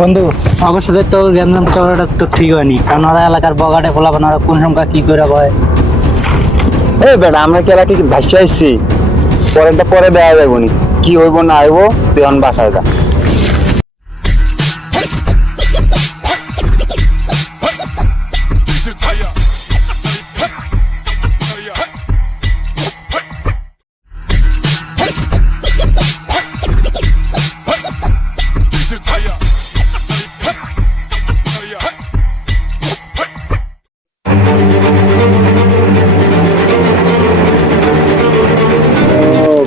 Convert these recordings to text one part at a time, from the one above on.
বন্ধু আমার সাথে তো গ্যাঞ্জাম করাটা তো ঠিক হয়নি, কারণ ওরা এলাকার বগাটে ফলাবান ওরা কোন সংখ্যা কি করে হয়। এই বেটা আমরা কি এলাকা কি ভাসি আইছি, পরেরটা পরে দেওয়া যাবো নি, কি হইব না হইব তুই এখন বাসায় যা।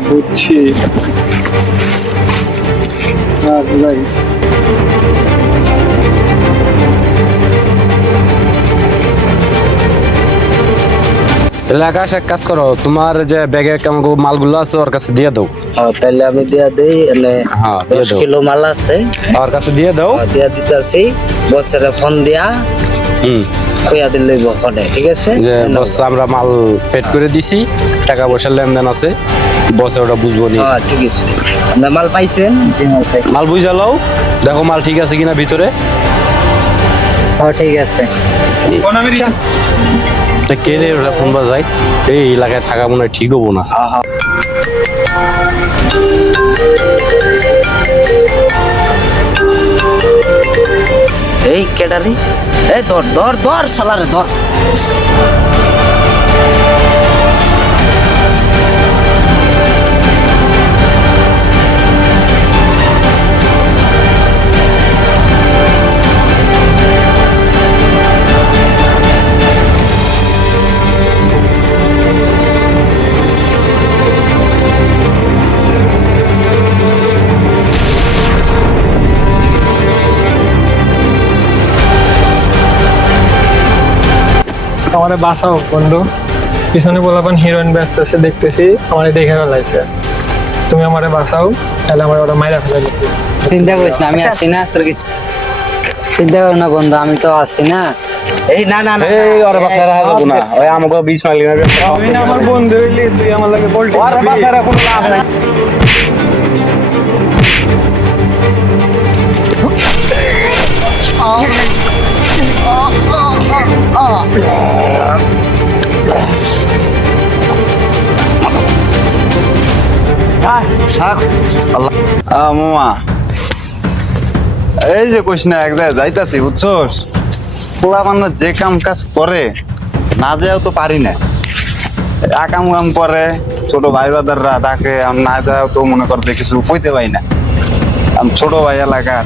বুঝছি। এলাকায় এক কাজ করো, তোমার যে ব্যাগে কেমন মালগুলো আছে ওর কাছে দিয়ে দাও। তাহলে আমি দিয়া দেই, এনে হ্যাঁ, দিয়ে 10 দাও। কিলো মাল আছে, ওর কাছে দিয়ে দাও। দিয়া দিতেছি। বছরে ফোন দিয়া হুম, কইয়া দিল ফোনে, ঠিক আছে? যে বস আমরা মাল পেড করে দিছি, টাকা পয়সার লেনদেন আছে, বসে ওটা বুঝবো নি। হ্যাঁ ঠিক আছে। আপনি মাল পাইছেন? জি মাল পাইছি। মাল বুঝা লও, দেখো মাল ঠিক আছে কিনা ভিতরে। হ্যাঁ ঠিক আছে। কে রে ওটা ফোন বাজায়? এই এলাকায় থাকা মনে হয় ঠিক হবো না। এই কেডারি, এই ধর ধর ধর শালারে ধর। আমারে বাঁচাও বন্ধু, পিছনে বলাপান হিরোইন ব্যস্ত আছে দেখতেছি, আমারে দেখে ফেলাইছে। তুমি আমারে বাঁচাও, তাহলে আমার ওরা মাইরা ফেলে দিবে। চিন্তা করিস না, আমি আছি না, তোর কিছু চিন্তা কর না বন্ধু, আমি তো আছি না। এই না না না, এই ওর বাসায় রাখা যাবো না, ওই আমাকে 20 মাইল নেবে। তুই না আমার বন্ধু হইলি, তুই আমার লাগে বলটি। ওর বাসায় রাখা কোনো লাভ নাই। মামা এই যে কইস না এক জায়গায় যাইতাছি বুঝছস, পোলা মানুষ যে কাম কাজ করে না যাও তো পারি না, কাম কাম করে, ছোট ভাই বাদাররা তাকে না যাও তো মনে করতে কিছু কইতে পাই না। আমি ছোট ভাই এলাকার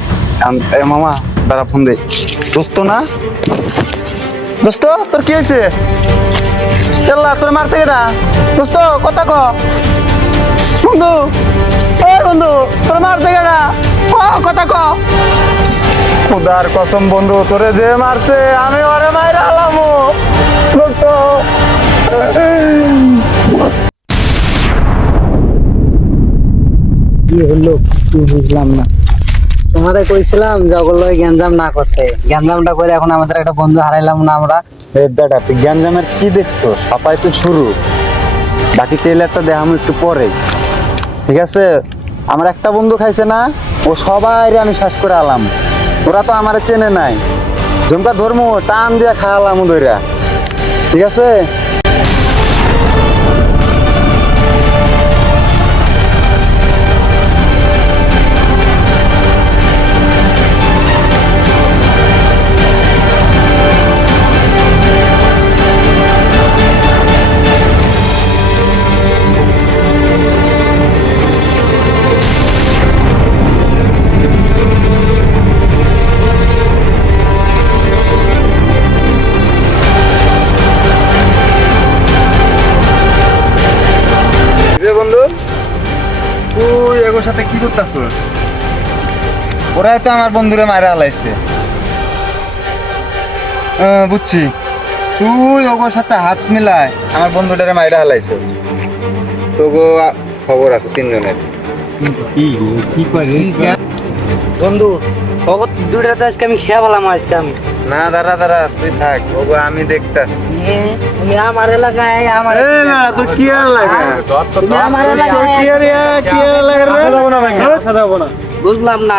মামা দাঁড়া ফোন দে। দোস্ত না দোস্ত, তোর কি হয়েছে? তোর মারছে কেটা দোস্ত? কথা ক বন্ধু, ওই বন্ধু তোর মারছে কেটা? কথা ক। খুদার কসম বন্ধু, তোরে যে মারছে আমি ওরে মাইরা হলাম দোস্ত। কি হলো কি বুঝলাম না। তোমাদের কইছিলাম যে ওগুলো গ্যাঞ্জাম না করতে, গ্যাঞ্জামটা করে এখন আমাদের একটা বন্ধু হারাইলাম না আমরা। বেটা তুই গ্যাঞ্জামের কি দেখছো? সবাই তো শুরু, বাকি ট্রেলারটা দেখাম একটু পরে, ঠিক আছে? আমার একটা বন্ধু খাইছে না, ও সবাই আমি শ্বাস করে আলাম। ওরা তো আমার চেনে নাই, জমকা ধর্ম টান দিয়া খাওয়ালাম ধইরা, ঠিক আছে? বন্ধু তুই এগোর সাথে কি করতেছ? ওরাই তো আমার বন্ধুরে মারা হালাইছে। বুঝছি, তুই ওগোর সাথে হাত মিলায় আমার বন্ধুটারে মাইরা হালাইছে। তোগো খবর আছে তিনজনের। কি করে বন্ধু খবর দুইটা তো আজকে আমি খেয়া পেলাম, আজকে আমি না দাঁড়া তুই থাক, ওগো আমি দেখতাছি। তুমি আমার এলাকায় আমার তোর কি আর লাগে? তুমি আমার এলাকায় কি আর লাগে রে? কথা দেবো না। বুঝলাম না।